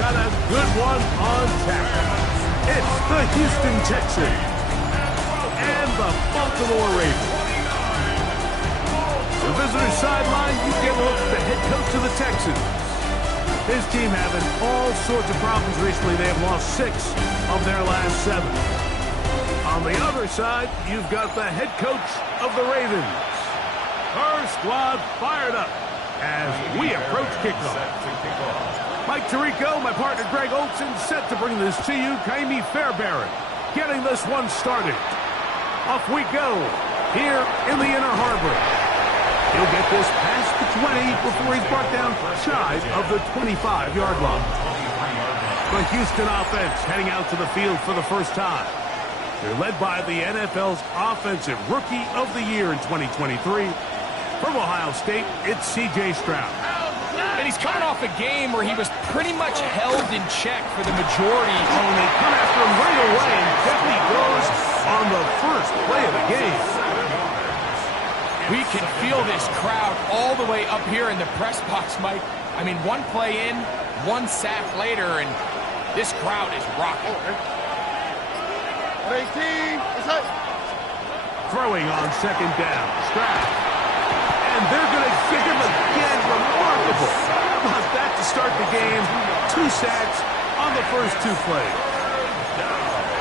got a good one on tap. It's the Houston Texans and the Baltimore Ravens. The visitor's sideline, you get a look at the head coach of the Texans. His team having all sorts of problems recently. They have lost 6 of their last 7. On the other side, you've got the head coach of the Ravens. Our squad fired up as we approach kickoff. Mike Tirico, my partner Greg Olson, set to bring this to you. Kaimi Fairbairn getting this one started. Off we go here in the Inner Harbor. He'll get this past the 20 before he's brought down shy of the 25-yard line. The Houston offense heading out to the field for the first time. They're led by the NFL's Offensive Rookie of the Year in 2023. From Ohio State, it's C.J. Stroud. And he's coming off a game where he was pretty much held in check for the majority. And they come after him right away, and down he goes on the first play of the game. We can feel this crowd all the way up here in the press box, Mike. I mean, one play in, one sack later, and this crowd is rocking. Throwing on second down, Stroud. And they're going to kick him again. Remarkable. How about that to start the game? 2 sacks on the first 2 plays.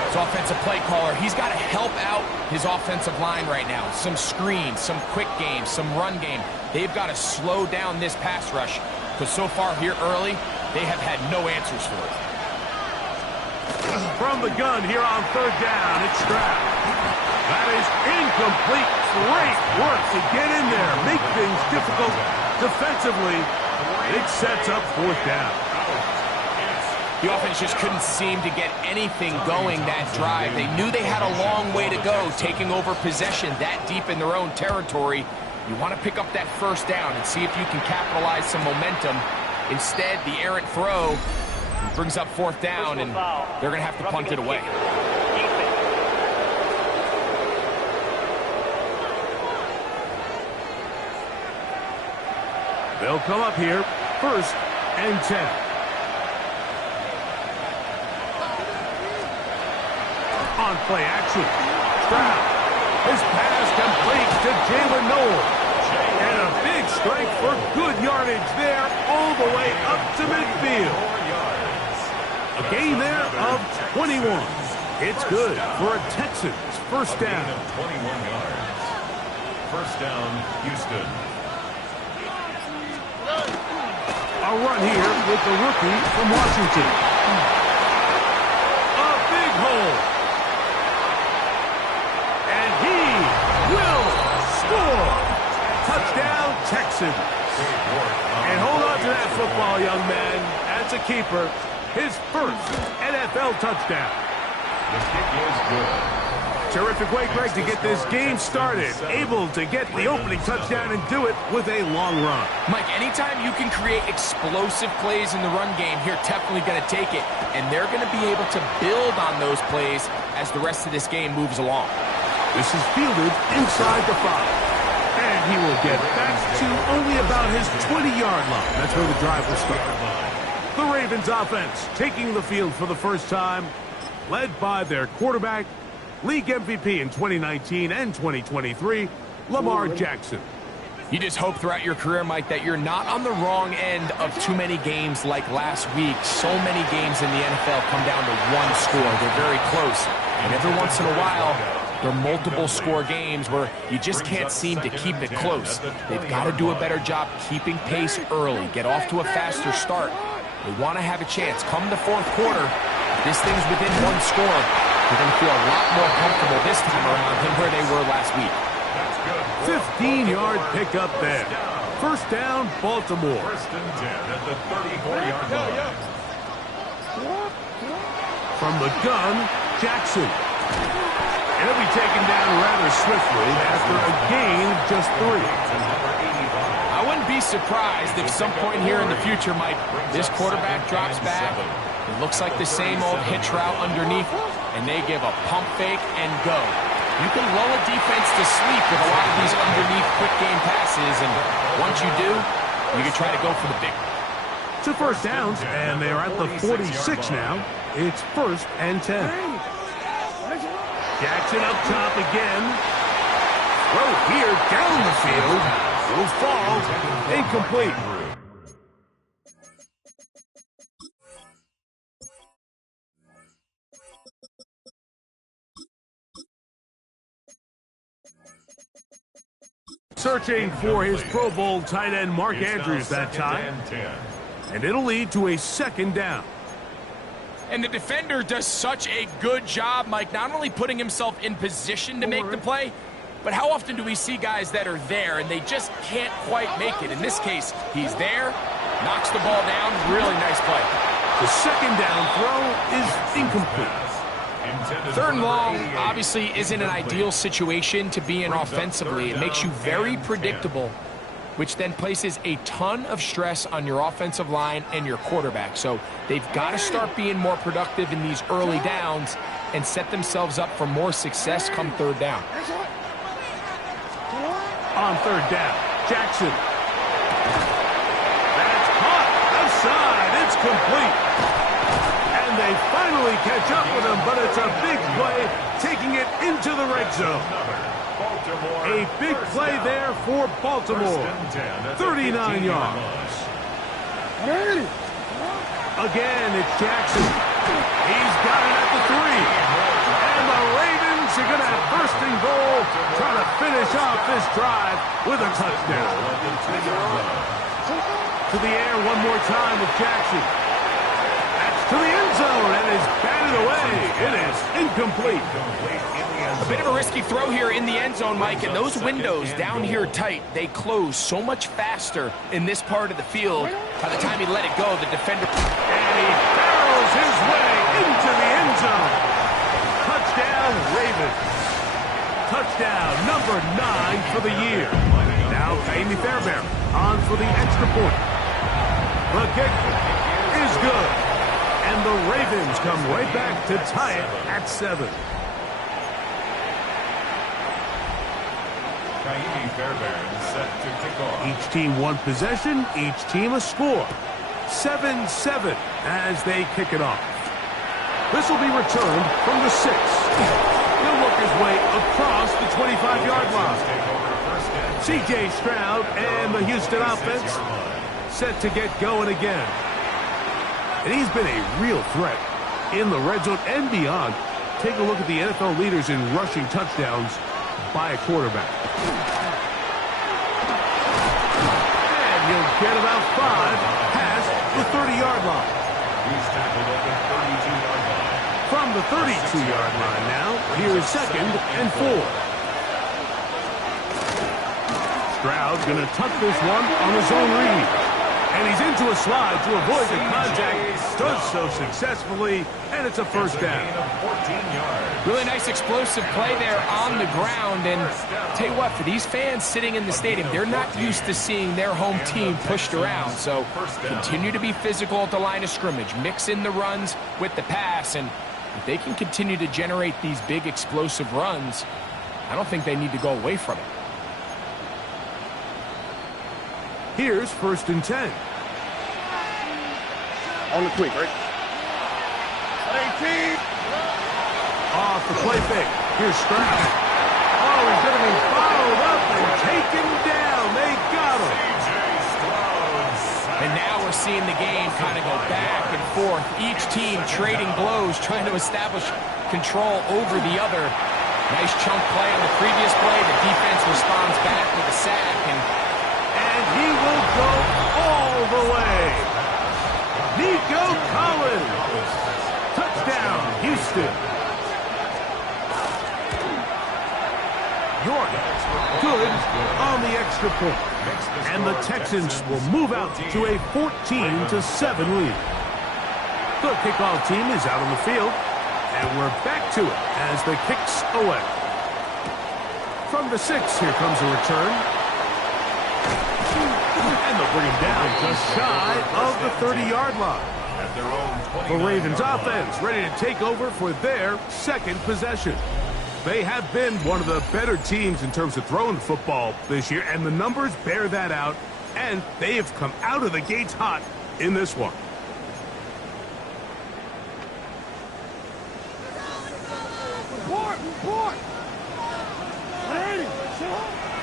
His offensive play caller, he's got to help out his offensive line right now. Some screens, some quick games, some run game. They've got to slow down this pass rush because so far here early, they have had no answers for it. From the gun here on third down, it's Stroud. That is incomplete. Great work to get in there, make things difficult defensively. It sets up fourth down. The offense just couldn't seem to get anything going that drive. They knew they had a long way to go, taking over possession that deep in their own territory. You want to pick up that first down and see if you can capitalize some momentum. Instead, the errant throw brings up fourth down, and they're going to have to punt it away. They'll come up here, 1st and 10. On play action, Stroud. His pass completes to Jalen Noel. And a big strike for good yardage there all the way up to midfield. A gain there of 21. It's good for a Texans first down. 21 yards. First down, Houston. A run here with the rookie from Washington. A big hole. And he will score. Touchdown, Texans. And hold on to that football, young man. As a keeper, his first NFL touchdown. The kick is good. Terrific way, Greg, to get this game started. Able to get the opening touchdown and do it with a long run. Mike, anytime you can create explosive plays in the run game, you're definitely going to take it. And they're going to be able to build on those plays as the rest of this game moves along. This is fielded inside the 5. And he will get back to only about his 20-yard line. That's where the drive will start. The Ravens offense taking the field for the first time, led by their quarterback, league MVP in 2019 and 2023, Lamar Jackson. You just hope throughout your career, Mike, that you're not on the wrong end of too many games like last week. So many games in the NFL come down to one score. They're very close. And every once in a while, there are multiple score games where you just can't seem to keep it close. They've got to do a better job keeping pace early, get off to a faster start. They want to have a chance. Come the fourth quarter, if this thing's within one score, they're going to feel a lot more comfortable this time around than where they were last week. 15-yard pickup there. First down, Baltimore. First and 10 at the 34-yard line. From the gun, Jackson. And he'll be taken down rather swiftly after a gain of just 3. I wouldn't be surprised if some point here in the future, Mike, this quarterback drops back. It looks like the same old hitch route underneath, and they give a pump fake and go. You can lull a defense to sleep with a lot of these underneath quick game passes, and once you do, you can try to go for the big one. to first downs, and they're at the 46 now. It's 1st and 10. Jackson up top again. Throw here down the field. Will fall. Incomplete. Searching for his Pro Bowl tight end Mark Andrews that time. And it'll lead to a 2nd down. And the defender does such a good job, Mike, not only putting himself in position to make the play, but how often do we see guys that are there and they just can't quite make it? In this case, he's there, knocks the ball down, really nice play. The 2nd down throw is incomplete. 3rd and long obviously isn't an ideal situation to be in offensively. It makes you very predictable, which then places a ton of stress on your offensive line and your quarterback. So they've got to start being more productive in these early downs and set themselves up for more success come 3rd down. On 3rd down, Jackson. That's caught. Outside. It's complete. And they finally catch up with him, but it's a big play, taking it into the red zone. A big play there for Baltimore. 39 yards. Again, it's Jackson. He's got it at the 3. And the Ravens are going to have 1st and goal, trying to finish off this drive with a touchdown. To the air one more time with Jackson. That's to the end zone and is batted away. It is incomplete. A bit of a risky throw here in the end zone, Mike, and those windows down here tight, they close so much faster in this part of the field. By the time he let it go, the defender... And he barrels his way into the end zone. Touchdown, Ravens. Touchdown number 9 for the year. Now, Kaimi Fairbairn on for the extra point. The kick is good. And the Ravens come right back to tie it at 7. Each team one possession, each team a score. 7-7 as they kick it off. This will be returned from the 6. He'll work his way across the 25-yard line. C.J. Stroud and the Houston offense set to get going again. And he's been a real threat in the red zone and beyond. Take a look at the NFL leaders in rushing touchdowns by a quarterback. And he'll get about 5 past the 30-yard line. He's tackled at the 32-yard line. From the 32-yard line now, here's 2nd and 4. Stroud going to tuck this one on his own read. And he's into a slide to avoid the contact. Does so successfully, and it's a 1st down. Really nice explosive play there on the ground. And tell you what, for these fans sitting in the stadium, they're not used to seeing their home team pushed around. So continue to be physical at the line of scrimmage. Mix in the runs with the pass. And if they can continue to generate these big explosive runs, I don't think they need to go away from it. Here's 1st and 10. On the quick, right? 18. Off the play fake. Here's Stroud. Oh, he's going to be followed up and taken down. They got him. And now we're seeing the game kind of go back and forth. Each team trading blows, trying to establish control over the other. Nice chunk play on the previous play. The defense responds back with a sack. And he will go all the way. Nico Collins. Touchdown, Houston. York, good on the extra point. And the Texans will move out to a 14-7 lead. The kickoff team is out on the field. And we're back to it as the kick's away. From the 6, here comes a return. And they'll bring him down just shy of the 30-yard line. The Ravens offense ready to take over for their 2nd possession. They have been one of the better teams in terms of throwing the football this year, and the numbers bear that out. And they have come out of the gates hot in this one.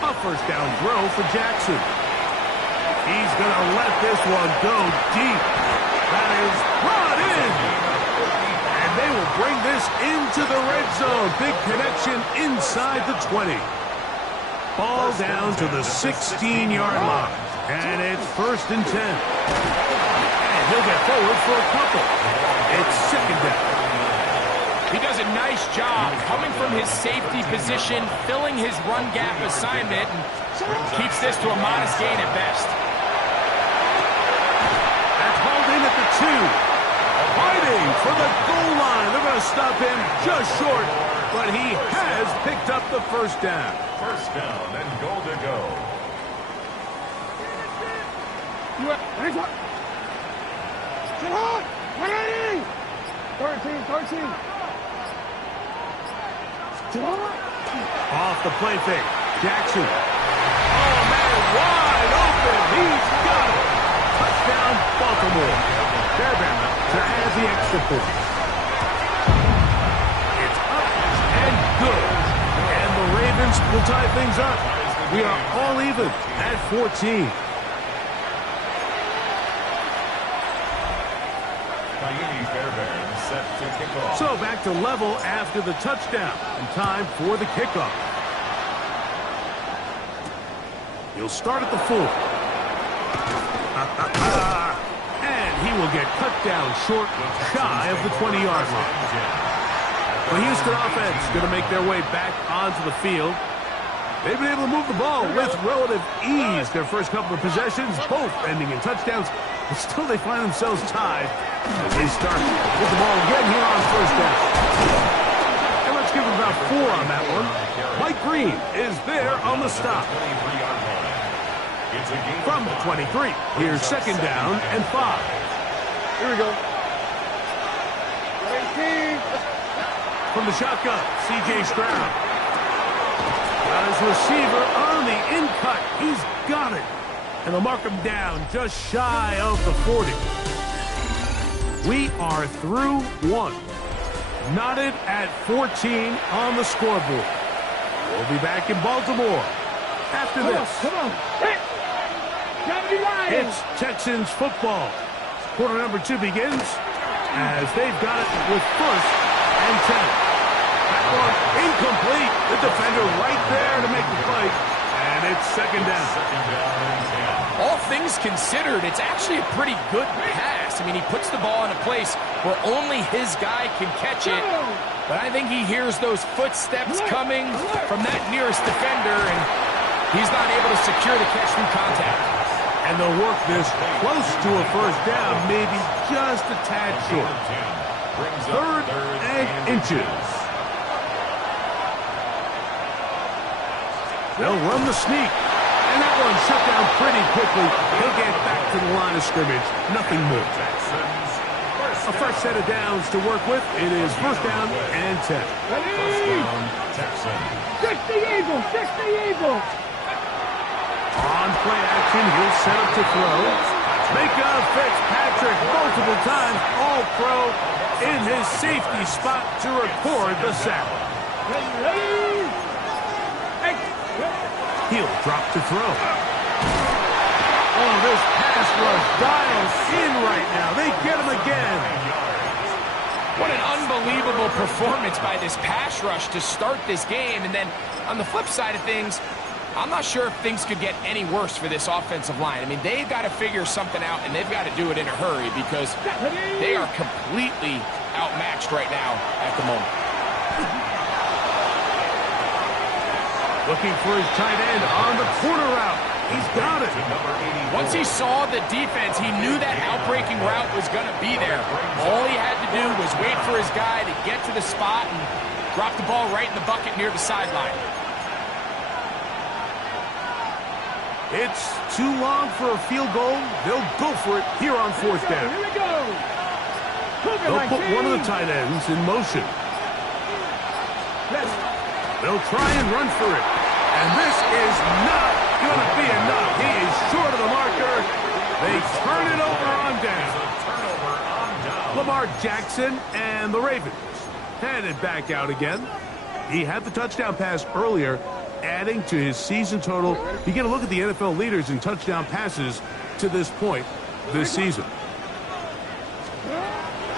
A first down throw for Jackson. He's going to let this one go deep. That is brought in. And they will bring this into the red zone. Big connection inside the 20. Ball down to the 16-yard line. And it's 1st and 10. And he'll get forward for a couple. It's 2nd down. He does a nice job coming from his safety position, filling his run gap assignment, and keeps this to a modest gain at best. That's hauled in at the 2. Fighting for the goal line. They're going to stop him just short, but he has picked up the 1st down. 1st down and goal to go. Off the play fake. Jackson. Oh, man, wide open. He's got it. Touchdown, Baltimore. Fairbairn to add the extra point. It's up and good. And the Ravens will tie things up. We are all even at 14. Set to kick off. So back to level after the touchdown. And time for the kickoff. He'll start at the 4. And he will get cut down short, shy of the 20-yard line. The Houston offense going to make their way back onto the field. They've been able to move the ball with relative ease. Their first couple of possessions, both ending in touchdowns. But still they find themselves tied as they start with the ball again here on 1st down. And let's give them about 4 on that one. Mike Green is there on the stop. From the 23, here's 2nd down and 5. Here we go. From the shotgun, C.J. Stroud. Got his receiver on the in-cut. He's got it. And they'll mark him down just shy of the 40. We are through 1. Knotted at 14 on the scoreboard. We'll be back in Baltimore after this. Come on. It's Texans football. Quarter number 2 begins as they've got it with 1st and 10. That one incomplete. The defender right there to make the play. And it's 2nd down. 2nd down and 10. All things considered, it's actually a pretty good pass. I mean, he puts the ball in a place where only his guy can catch it. But I think he hears those footsteps coming from that nearest defender, and he's not able to secure the catch through contact. And they'll work this close to a 1st down, maybe just a tad short. 3rd and inches. They'll run the sneak. And that one shut down pretty quickly. He'll get back to the line of scrimmage. Nothing more. A fresh set of downs to work with. It is 1st down and 10. Texans. 60 Eagles! 60 Eagles! On play action, he'll set up to throw. Micah Fitzpatrick multiple times, all pro in his safety spot to record the sack. He'll drop to throw. Oh, this pass rush dials in right now. They get him again. What an unbelievable performance by this pass rush to start this game. And then on the flip side of things, I'm not sure if things could get any worse for this offensive line. I mean, they've got to figure something out, and they've got to do it in a hurry because they are completely outmatched right now at the moment. Looking for his tight end on the corner route. He's got it. Once he saw the defense, he knew that outbreaking route was going to be there. All he had to do was wait for his guy to get to the spot and drop the ball right in the bucket near the sideline. It's too long for a field goal. They'll go for it here on 4th down. Here we go! They'll put one of the tight ends in motion. They'll try and run for it. And this is not going to be enough. He is short of the marker. They turn it over on down. Turnover on down. Lamar Jackson and the Ravens headed back out again. He had the touchdown pass earlier, adding to his season total. You get a look at the NFL leaders in touchdown passes to this point this season.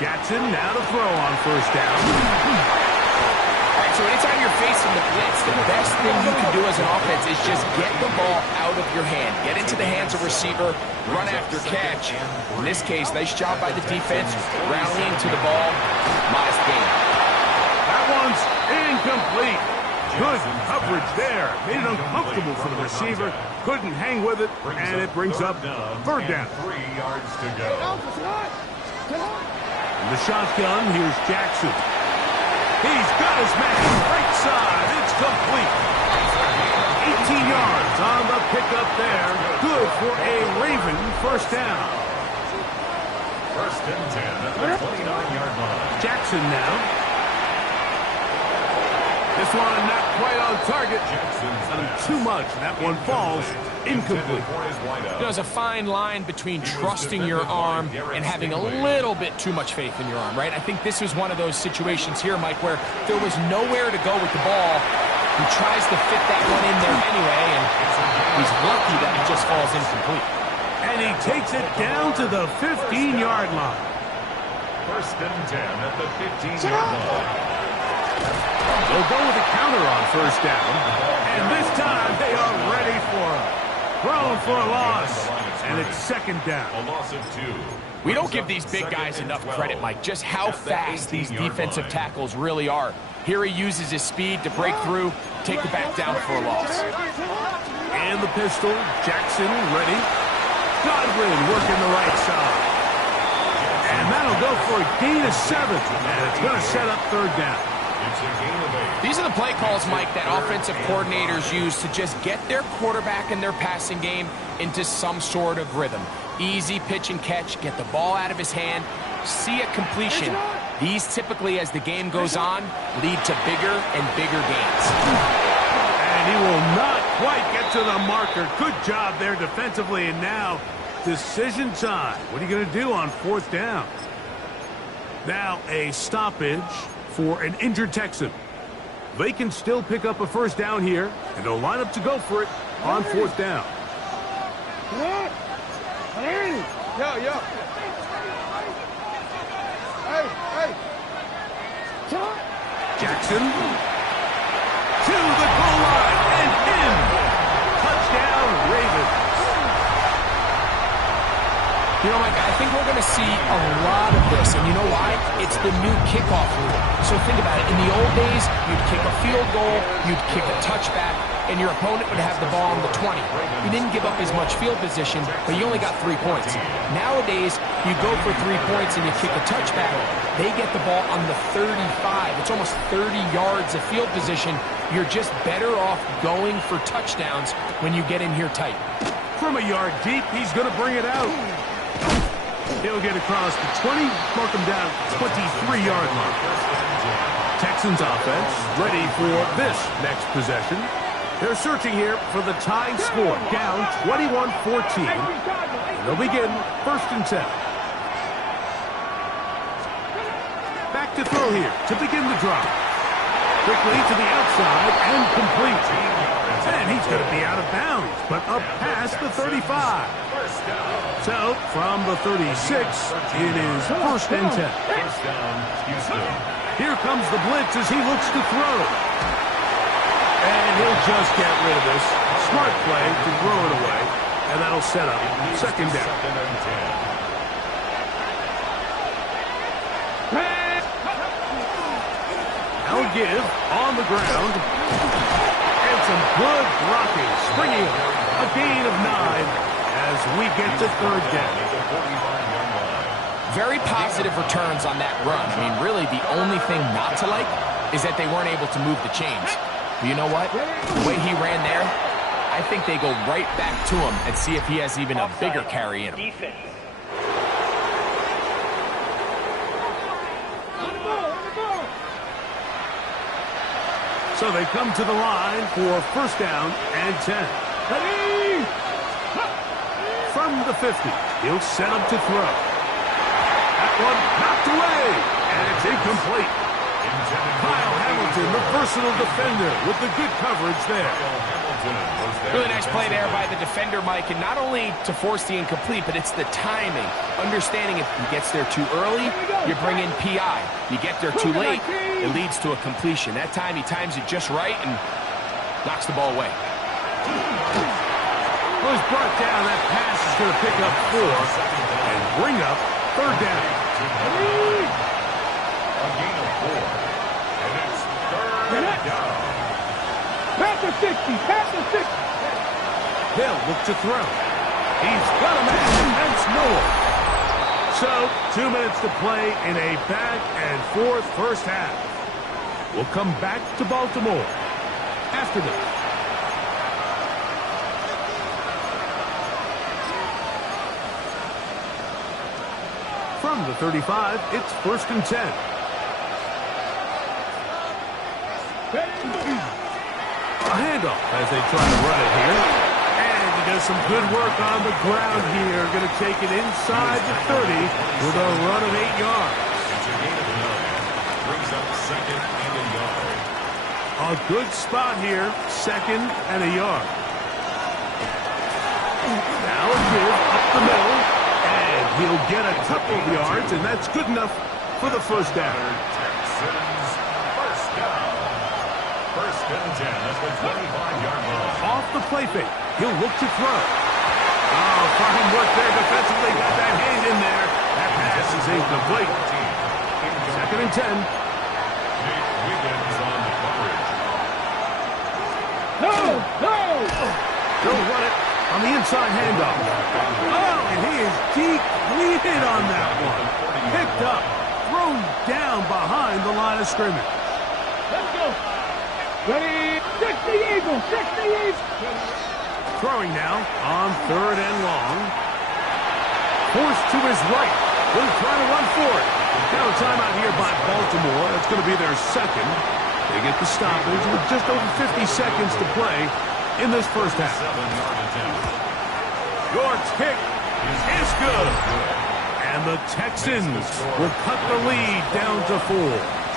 Jackson now to throw on first down. All right, so anytime you're facing the blitz, the best thing you can do as an offense is just get the ball out of your hand. Get into the hands of receiver, run after catch. In this case, nice job by the defense, rallying to the ball. Modest gain. That one's incomplete. Good coverage there. Made it uncomfortable for the receiver. Couldn't hang with it, and it brings up third down. 3 yards to go. In the shotgun, here's Jackson. He's got his man right side. It's complete. 18 yards on the pickup there. Good for a Raven first down. First and 10 at the 29-yard line. Jackson now. This one not quite on target. Too much. That one falls incomplete. There's a fine line between trusting your arm and having a little bit too much faith in your arm, right? I think this was one of those situations here, Mike, where there was nowhere to go with the ball. He tries to fit that one in there anyway, and he's lucky that it just falls incomplete. And he takes it down to the 15-yard line. First and 10 at the 15-yard line. They'll go with a counter on first down. And this time they are ready for it. Thrown for a loss. And it's second down. A loss of 2. We don't give these big guys enough credit, Mike, just how fast these defensive tackles really are. Here he uses his speed to break through, take the back down for a loss. And the pistol. Jackson ready. Godwin working the right side. And that'll go for a gain of 7. And it's going to set up third down. These are the play calls, Mike, that offensive coordinators use to just get their quarterback and their passing game into some sort of rhythm. Easy pitch and catch, get the ball out of his hand, see a completion. These typically, as the game goes on, lead to bigger and bigger gains. And he will not quite get to the marker. Good job there defensively, and now decision time. What are you going to do on fourth down? Now a stoppage for an injured Texan. They can still pick up a first down here, and they'll line up to go for it on fourth down. Jackson to the goal line and in. Touchdown, Ravens. You know, Mike, I think we're going to see a lot of this, and you know why? It's the new kickoff rule. So think about it. In the old days, you'd kick a field goal, you'd kick a touchback, and your opponent would have the ball on the 20. You didn't give up as much field position, but you only got 3 points. Nowadays, you go for 3 points and you kick a touchback. They get the ball on the 35. It's almost 30 yards of field position. You're just better off going for touchdowns when you get in here tight. From a yard deep, he's going to bring it out. He'll get across the 20, mark him down 23-yard line. Texans offense ready for this next possession. They're searching here for the tying score, down 21-14. And they'll begin first and 10. Back to throw here to begin the drive. Quickly to the outside and complete. And he's going to be out of bounds, but up past the 35. So, from the 36, it is first and 10. First down, Houston. Here comes the blitz as he looks to throw. And he'll just get rid of this. Smart play to throw it away. And that'll set up second down. Second and 10. Now give on the ground. And some good blocking. Springing up. A gain of 9 as we get to third down. Very positive returns on that run. I mean, really, the only thing not to like is that they weren't able to move the chains. But you know what? The way he ran there, I think they go right back to him and see if he has even a bigger carry in him. So they come to the line for first down and 10. Ready? From from the 50. He'll set up to throw. That one knocked away, and it's incomplete. Kyle Hamilton, the versatile defender, with the good coverage there. Really nice play there by the defender, Mike, and not only to force the incomplete, but it's the timing. Understanding if he gets there too early, you bring in PI. You get there too late, it leads to a completion. That time he times it just right and knocks the ball away. Well, he's brought down. That pass is going to pick up 4 and bring up third down. A gain of 4. And it's third down. Pass the 60, pass the 60. They'll look to throw. He's got a man, and that's Noah. So, 2 minutes to play in a back-and-forth first half. We'll come back to Baltimore after this. From the 35, it's 1st and 10. A handoff as they try to run it here. And he does some good work on the ground here. Going to take it inside the 30 with a run of 8 yards. It's a gain of 9. Brings up 2nd and a yard. A good spot here, 2nd and a yard. Now a give up the middle. And he'll get a couple of yards, and that's good enough for the first down. Texans first down. 1st and 10 at the 25-yard line. Off the play fake. He'll look to throw. Oh, fine work there defensively. Got that hand in there. That pass is incomplete. 2nd and 10. Jake Wiggins on the coverage. No, no. They'll run it on the inside handoff. Oh, and he is depleted on that one. Picked up, thrown down behind the line of scrimmage. Let's go. Ready? 60 Eagles, 60 Eagles. Throwing now on 3rd and long. Forced to his right. Will try to run for it. Now a timeout here by Baltimore. That's going to be their 2nd. They get the stoppage with just over 50 seconds to play in this first half. 7-yard attempt. York's kick is good. And the Texans will cut the lead down to 4.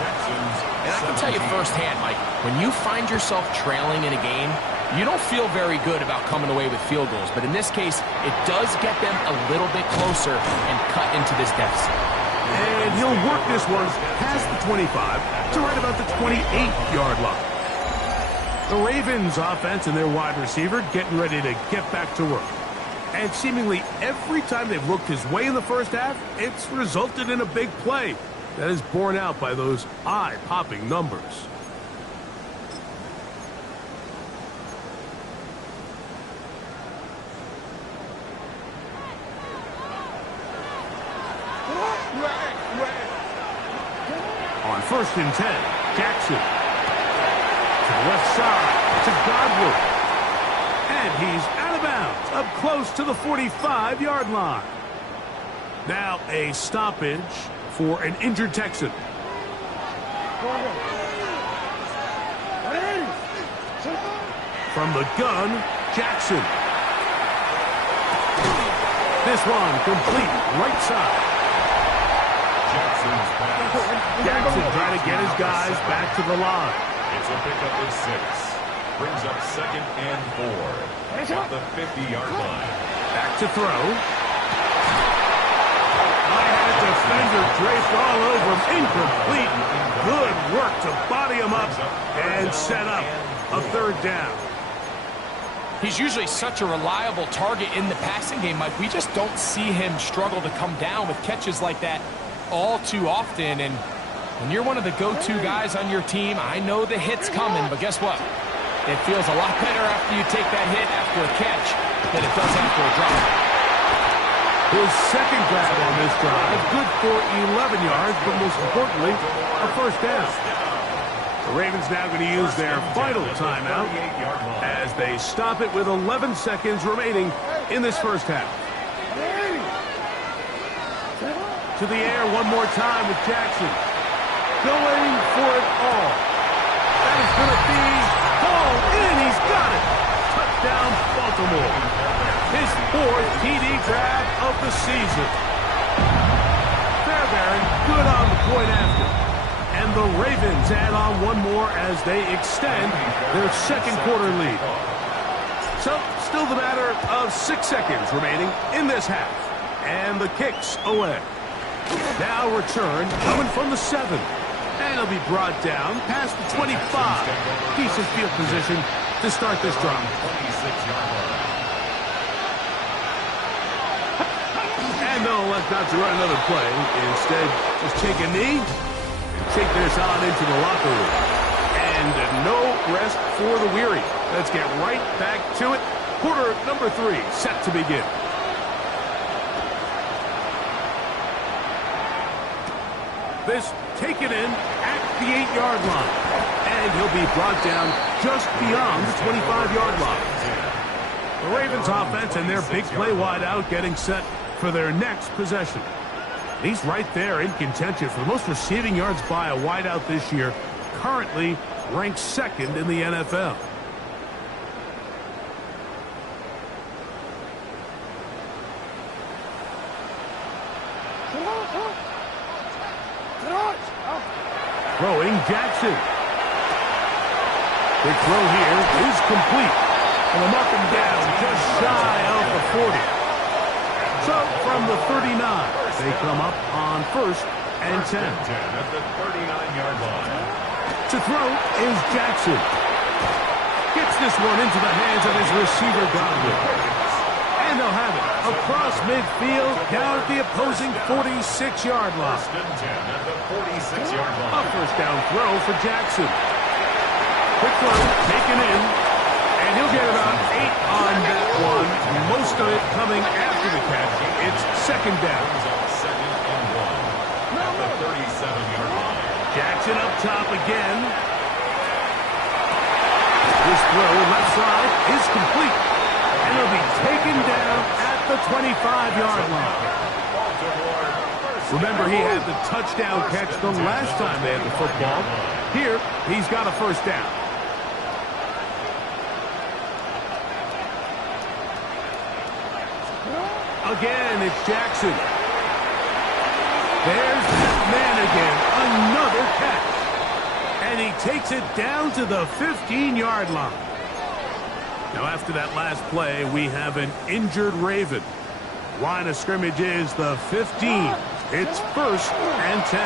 Texans. And I can tell you firsthand, Mike, when you find yourself trailing in a game, you don't feel very good about coming away with field goals. But in this case, it does get them a little bit closer and cut into this deficit. And he'll work this one past the 25 to right about the 28-yard line. The Ravens offense and their wide receiver getting ready to get back to work. And seemingly every time they've looked his way in the first half, it's resulted in a big play. That is borne out by those eye-popping numbers. On 1st and 10, Jackson. To the left side, to Godwin. And he's out of bounds, up close to the 45-yard line. Now a stoppage for an injured Texan. From the gun, Jackson. This one complete, right side. Jackson's pass. Jackson trying to get his guys back to the line. It's a pickup of 6. Brings up 2nd and 4. At the 50-yard line. Back to throw. I had a defender draped all over him. Incomplete. Good work to body him up and set up a 3rd down. He's usually such a reliable target in the passing game, Mike. We just don't see him struggle to come down with catches like that all too often. And when you're one of the go-to guys on your team, I know the hit's coming, but guess what? It feels a lot better after you take that hit after a catch than it does after a drop. His 2nd grab on this drive, good for 11 yards, but most importantly, a 1st down. The Ravens now going to use their final timeout as they stop it with 11 seconds remaining in this first half. To the air one more time with Jackson. Going for it all. That is going to be hauled in. He's got it. Touchdown, Baltimore. his 4th TD grab of the season. Fairbairn good on the point after. And the Ravens add on one more as they extend their second quarter lead. So, still the matter of 6 seconds remaining in this half. And the kick's away. Now return coming from the 7. And it'll be brought down past the 25. Decent field position to start this drive. And they'll elect not to run another play. Instead, just take a knee and take this on into the locker room. And no rest for the weary. Let's get right back to it. Quarter number 3 set to begin. This taken in at the 8-yard line. And he'll be brought down just beyond the 25-yard line. The Ravens offense and their big play wide out getting set for their next possession. He's right there in contention for the most receiving yards by a wideout this year. Currently ranked 2nd in the NFL. Throwing Jackson. Big throw here is complete. And they'll mark him down just shy of the 40. So from the 39, they come up on 1st and 10. At the 39-yard line. To throw is Jackson. Gets this one into the hands of his receiver, Godwin. And they'll have it across midfield down at the opposing 46-yard line. 1st and 10 at the 46-yard line. A first down throw for Jackson. Quick throw taken in. And he'll get about 8 on that one. Most of it coming after the catch. It's 2nd down. 2nd and 1 at the 37-yard line. Jackson up top again. This throw left side is complete. And he'll be taken down at the 25-yard line. Remember, he had the touchdown catch the last time they had the football. Here, he's got a first down. Again, it's Jackson. There's that man again. Another catch. And he takes it down to the 15-yard line. Now, after that last play, we have an injured Raven. Line of scrimmage is the 15. It's 1st and 10.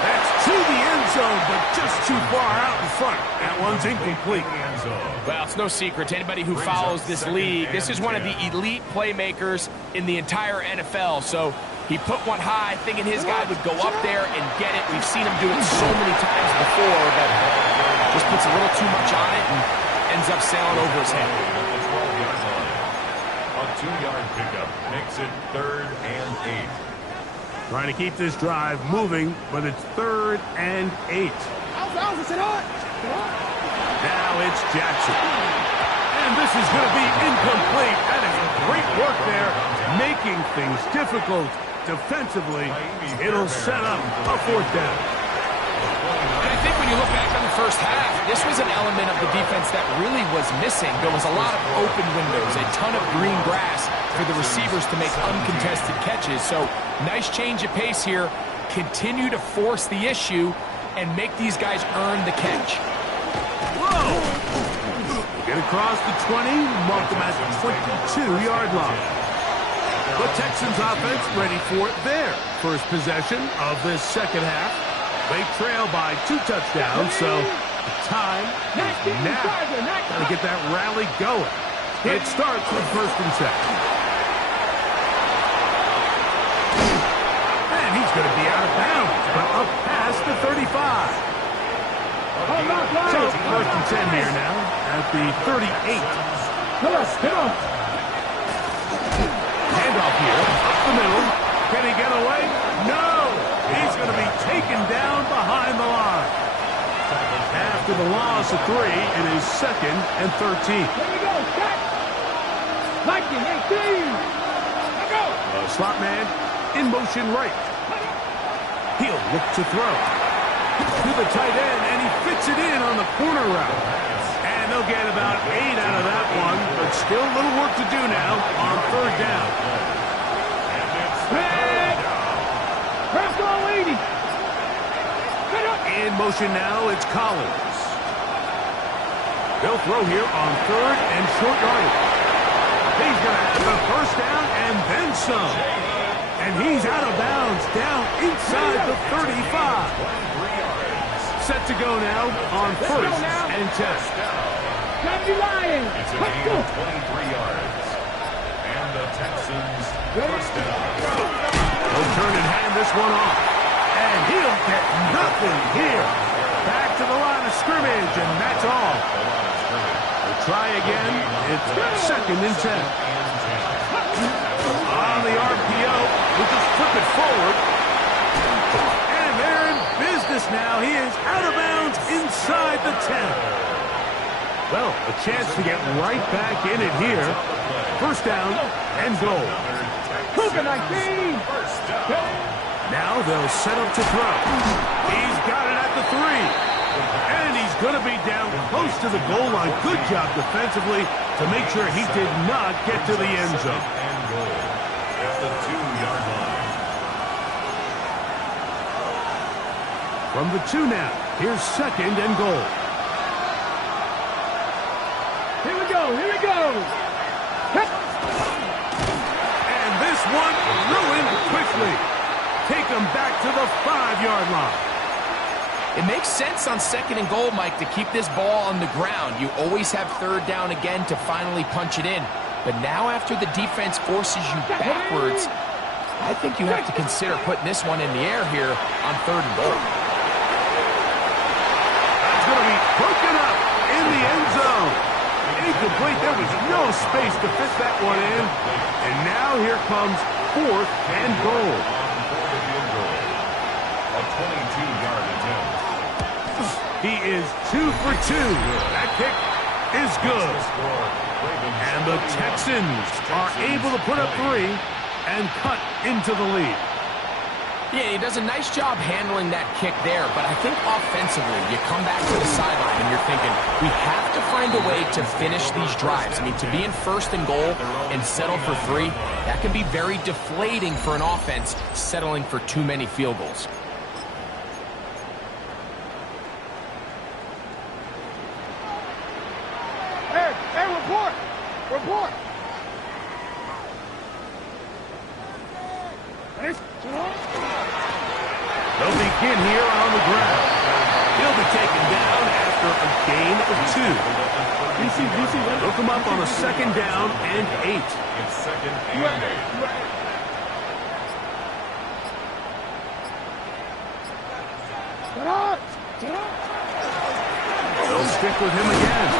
That's to the end zone, but just too far out in front. That one's incomplete. Well, it's no secret to anybody who follows this league. This is one of the elite playmakers in the entire NFL. So he put one high, thinking his guy would go up there and get it. We've seen him do it so many times before, but just puts a little too much on it and ends up sailing over his head. A 2-yard pickup makes it 3rd and 8. Trying to keep this drive moving, but it's 3rd and 8. Now it's Jackson. And this is going to be incomplete. That is great work there, making things difficult defensively. It'll set up a 4th down. And I think when you look back on the first half, this was an element of the defense that really was missing. There was a lot of open windows, a ton of green grass for the receivers to make uncontested catches. So nice change of pace here. Continue to force the issue and make these guys earn the catch. Whoa! Get across the 20, mark them at the 22-yard line. The Texans offense ready for their first possession of this second half. They trail by 2 touchdowns, so the time is now. Got to get that rally going. It starts with 1st and 10. And he's going to be out of bounds, but up past the 35. So 1st and 10 here now at the 38. Come on. Handoff here, up the middle. Can he get away? No! He's going to be taken down behind the line. After the loss of 3, it is 2nd and 13. There we go. Check. Lightning, 18. Let's go. Slot man in motion right. He'll look to throw. To the tight end, and he fits it in on the corner route. And And they'll get about 8 out of that one, but still a little work to do now on third down. Press all 80. In motion now, it's Collins. They'll throw here on third and short yardage. He's going to have the first down and then some. And he's out of bounds down inside the 35. Set to go now on first and 10. It's a gain of 23 yards. And the Texans first down. They'll turn and hand this one off. And he'll get nothing here. Back to the line of scrimmage, and that's all. We'll try again. It's second and 10. On the RPO, we'll just flip it forward. And they're in business now. He is out of bounds inside the 10. Well, a chance to get right back in it here. First down and goal. Now they'll set up to throw. He's got it at the 3. And he's going to be down close to the goal line. Good job defensively to make sure he did not get to the end zone. And goal at the 2-yard line. From the 2 now, here's second and goal. Here we go. And this one ruined quickly. Take him back to the 5-yard line. It makes sense on second and goal, Mike, to keep this ball on the ground. You always have third down again to finally punch it in. But now after the defense forces you backwards, I think you have to consider putting this one in the air here on third and goal. That's going to be broken up in the end zone. Incomplete. There was no space to fit that one in. And now here comes fourth and goal. A 22-yard attempt. He is 2 for 2. That kick is good. And the Texans are able to put up 3 and cut into the lead. Yeah, he does a nice job handling that kick there, but I think offensively, you come back to the sideline and you're thinking, we have to find a way to finish these drives. I mean, to be in first and goal and settle for 3, that can be very deflating for an offense settling for too many field goals. Hey, report. They'll begin here on the ground. He'll be taken down after a gain of 2. They'll come up on a second down and 8. It's second and 8. They'll stick with him again.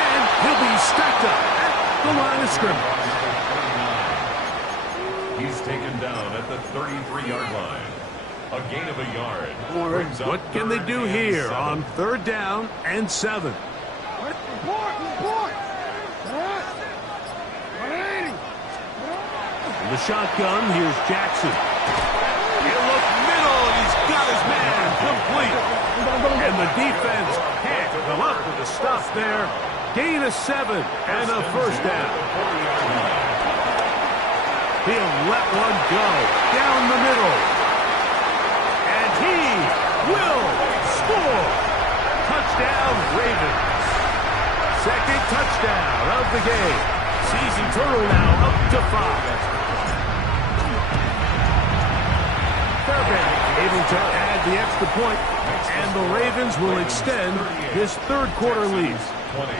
And he'll be stacked up at the line of scrimmage. He's taken down at the 33-yard line. A gain of a yard. Brings up What can they do here on third down and 7? Report. In the shotgun, here's Jackson. He'll look middle, and he's got his man complete. And the defense can't come up with a stop there. Gain of 7 and a first down. He'll let one go down the middle. And he will score. Touchdown, Ravens. Second touchdown of the game. Season total now up to 5. Fairbank able to add the extra point, and the Ravens will extend this third quarter lead. 20.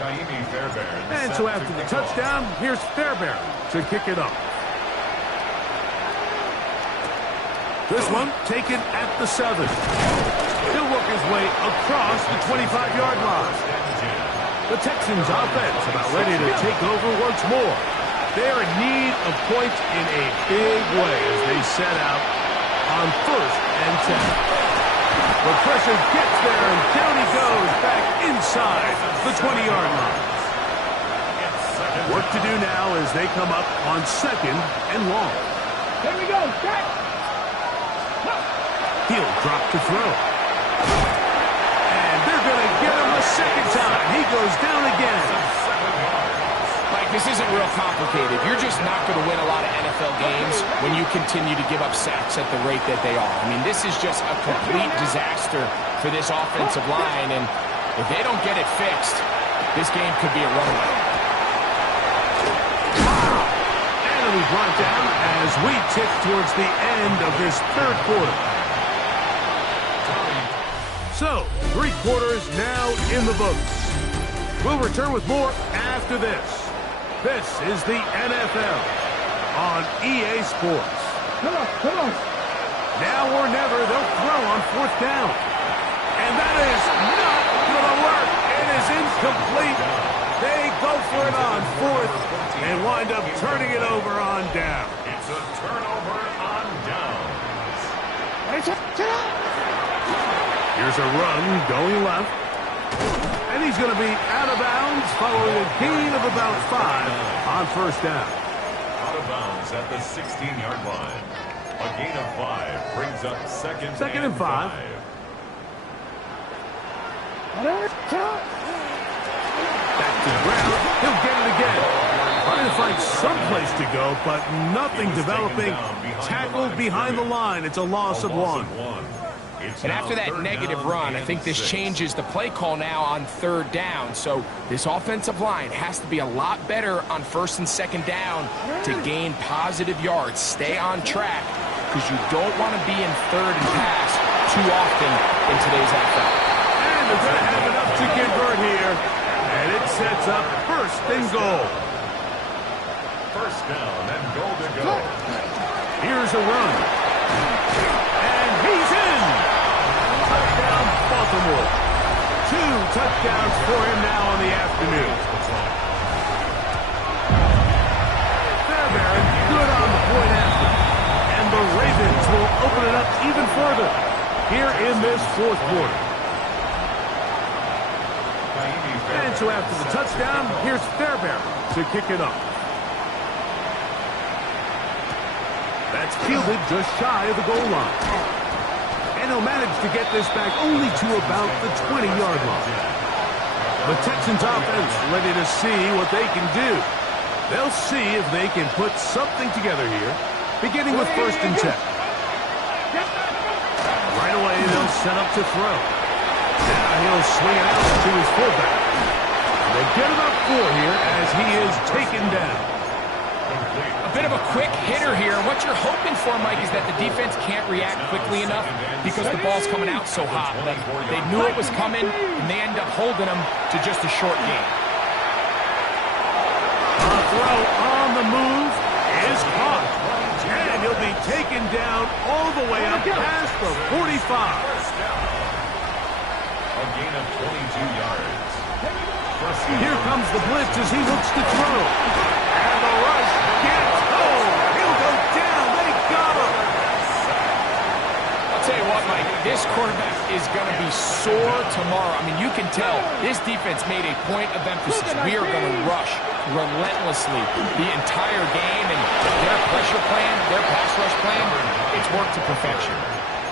And so after the touchdown, here's Fairbairn to kick it up. This one taken at the 7. He'll work his way across the 25-yard line. The Texans offense about ready to take over once more. They're in need of points in a big way as they set out on first and 10. The pressure gets there, and down he goes back inside the 20-yard line. Work to do now as they come up on second and long. Here we go. Check. He'll drop to throw. And A second time, he goes down again. Mike, this isn't real complicated. You're just not going to win a lot of NFL games when you continue to give up sacks at the rate that they are. I mean, this is just a complete disaster for this offensive line, and if they don't get it fixed, this game could be a runaway. And it'll be brought down as we tick towards the end of this third quarter. So, 3 quarters now in the books. We'll return with more after this. This is the NFL on EA Sports. Come on. Now or never, they'll throw on 4th down. And that is not going to work. It is incomplete. They go for it on 4th and wind up turning it over on down. It's a turnover on downs. Here's a run going left. And he's going to be out of bounds following a gain of about 5 on 1st down. Out of bounds at the 16-yard line. A gain of 5 brings up second and 5. Back to the ground. He'll get it again. Trying to find some place to go, but nothing developing. Tackled behind the line. It's a loss of 1. And after that negative run, I think this changes the play call now on 3rd down. So this offensive line has to be a lot better on 1st and 2nd down to gain positive yards. Stay on track because you don't want to be in 3rd and pass too often in today's NFL. And they're going to have enough to convert here. And it sets up 1st and goal. 1st down and goal to go. Here's a run. And he's in. Touchdown, Baltimore. 2 touchdowns for him now on the afternoon. Fairbairn good on the point after. And the Ravens will open it up even further here in this 4th quarter. And so after the touchdown, here's Fairbairn to kick it up. That's fielded just shy of the goal line. And he'll manage to get this back only to about the 20-yard line. The Texans offense ready to see what they can do. They'll see if they can put something together here, beginning with 1st and 10. Right away, they'll set up to throw. Now he'll swing it out to his fullback. They get about 4 here as he is taken down. A bit of a quick hitter here. What you're hoping for, Mike, is that the defense can't react quickly enough because the ball's coming out so hot. But they knew it was coming, and they end up holding them to just a short gain. A throw on the move is caught. And he'll be taken down all the way up past the 45. A gain of 22 yards. Here comes the blitz as he looks to throw. And the rush gets home. He'll go down. They got him. I'll tell you what, Mike, this quarterback is going to be sore tomorrow. I mean, you can tell this defense made a point of emphasis. We are going to rush relentlessly the entire game, and their pressure plan, their pass rush plan, it's worked to perfection.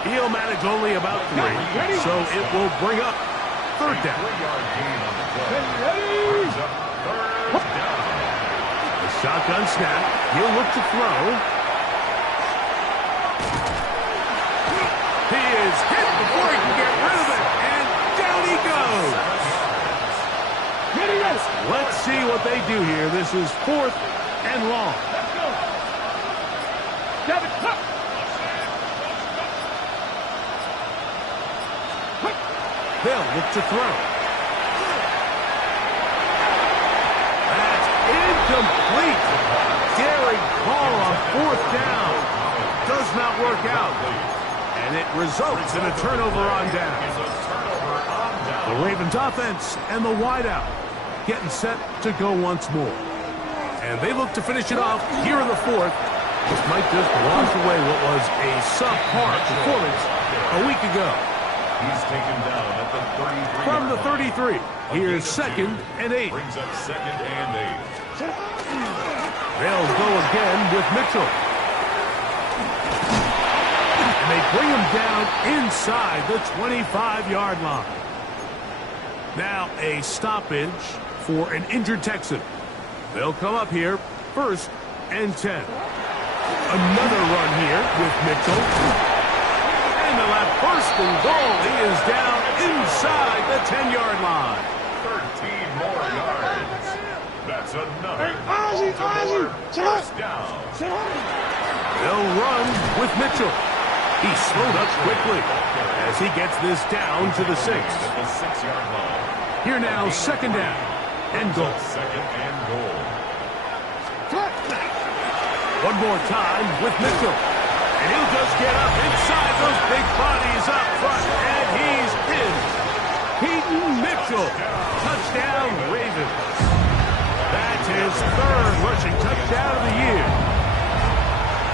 He'll manage only about 3, so it will bring up 3rd down. The shotgun snap. He'll look to throw. He is hit before he can get rid of it, and down he goes. Let's see what they do here. This is 4th and long. They'll look to throw. That's incomplete. Daring call on 4th down. Does not work out. And it results in a turnover on down. The Ravens offense and the wideout getting set to go once more. And they look to finish it off here in the 4th. This might just wash away what was a subpar performance a week ago. He's taken down at the 33. From the 33, here's 2nd and 8. Brings up 2nd and 8. They'll go again with Mitchell. And they bring him down inside the 25-yard line. Now a stoppage for an injured Texan. They'll come up here, 1st and 10. Another run here with Mitchell. And they'll have 1st and goal. He is down inside the 10-yard line. 13 more yards. That's another Ozzie, first down. They'll run with Mitchell. He slowed up quickly as he gets this down to the 6. At the 6-yard line. Here now, 2nd down and goal. 2nd and goal. One more time with Mitchell. And he'll just get up inside those big bodies up front. And he's in. Peyton Mitchell. Touchdown, Ravens. That's his 3rd rushing touchdown of the year.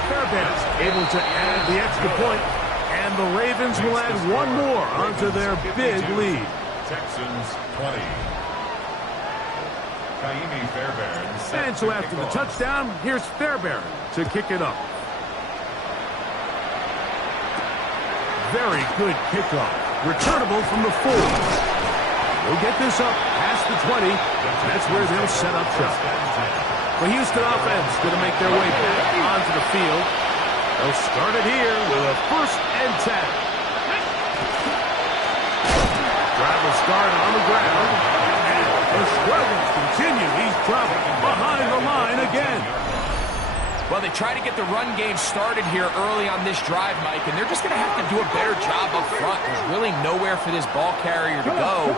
Fairbanks able to add the extra point, and the Ravens will add one more onto their big lead. Texans 20. Fairbairn. And so after the touchdown, here's Fairbairn to kick it up. Very good kickoff. Returnable from the 4. They'll get this up past the 20. That's where they'll set up shop. The Houston offense going to make their way back onto the field. They'll start it here with a 1st and 10. Drive will start on the ground. And the struggles continue. He's dropped behind the line again. Well, they try to get the run game started here early on this drive, Mike, and they're just going to have to do a better job up front. There's really nowhere for this ball carrier to go.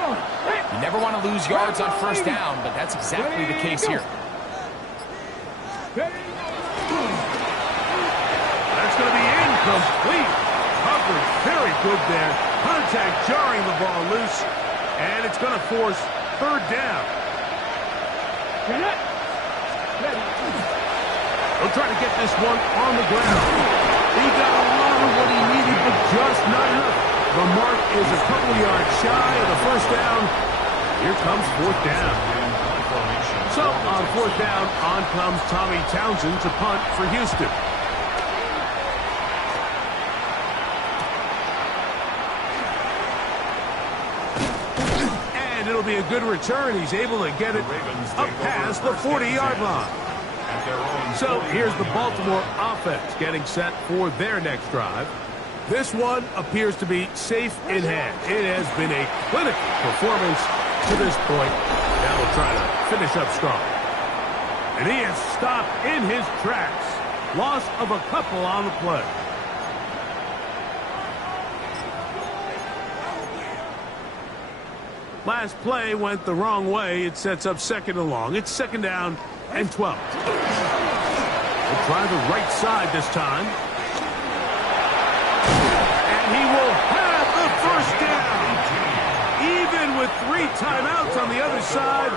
You never want to lose yards on 1st down, but that's exactly the case here. That's going to be incomplete. Coverage very good there. Contact jarring the ball loose, and it's going to force 3rd down. He'll try to get this one on the ground. He got a lot of what he needed, but just not enough. The mark is a couple yards shy of the 1st down. Here comes 4th down. So on 4th down, on comes Tommy Townsend to punt for Houston. And it'll be a good return. He's able to get it up past the 40-yard line. So here's the Baltimore offense getting set for their next drive. This one appears to be safe in hand. It has been a clinical performance to this point. Now we'll try to finish up strong. And he is stopped in his tracks. Loss of a couple on the play. Last play went the wrong way. It sets up 2nd and long. It's 2nd down and 12. We'll try the right side this time. And he will have the 1st down. Even with 3 timeouts on the other side,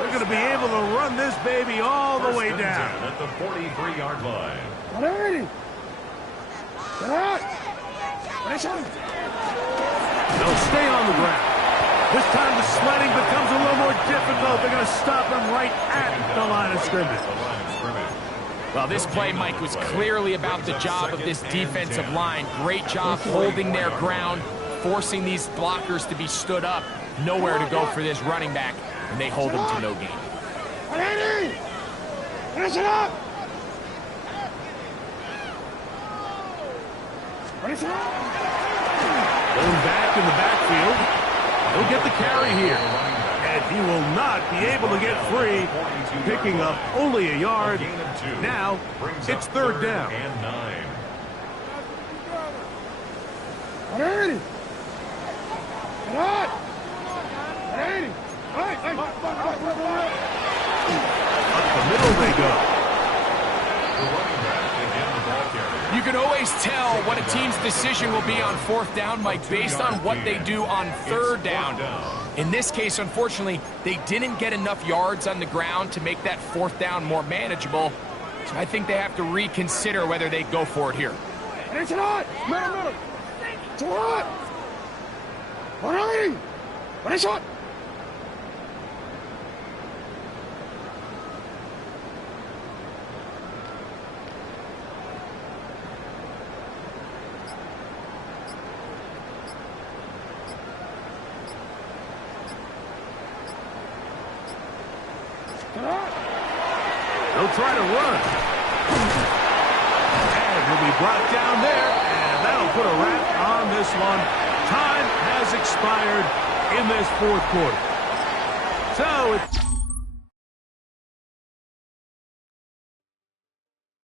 they're going to be able to run this baby all the way down. At the 43-yard line. They'll stay on the ground. This time the sledding becomes a little more difficult. They're going to stop him right at the line of scrimmage. Well, this play, Mike, was clearly about the job of this defensive line. Great job holding their ground, forcing these blockers to be stood up. Nowhere to go for this running back, and they hold him to no gain. Finish it up! Going back in the backfield. He'll get the carry here. And he will not be able to get free, picking up only a yard. Now, it's 3rd down. And 9. Up the middle they go. You can always tell what a team's decision will be on 4th down, Mike, based on what they do on 3rd down. In this case, unfortunately, they didn't get enough yards on the ground to make that 4th down more manageable. So I think they have to reconsider whether they go for it here. try to run. And he'll be brought down there, and that'll put a wrap on this one. Time has expired in this fourth quarter. So it's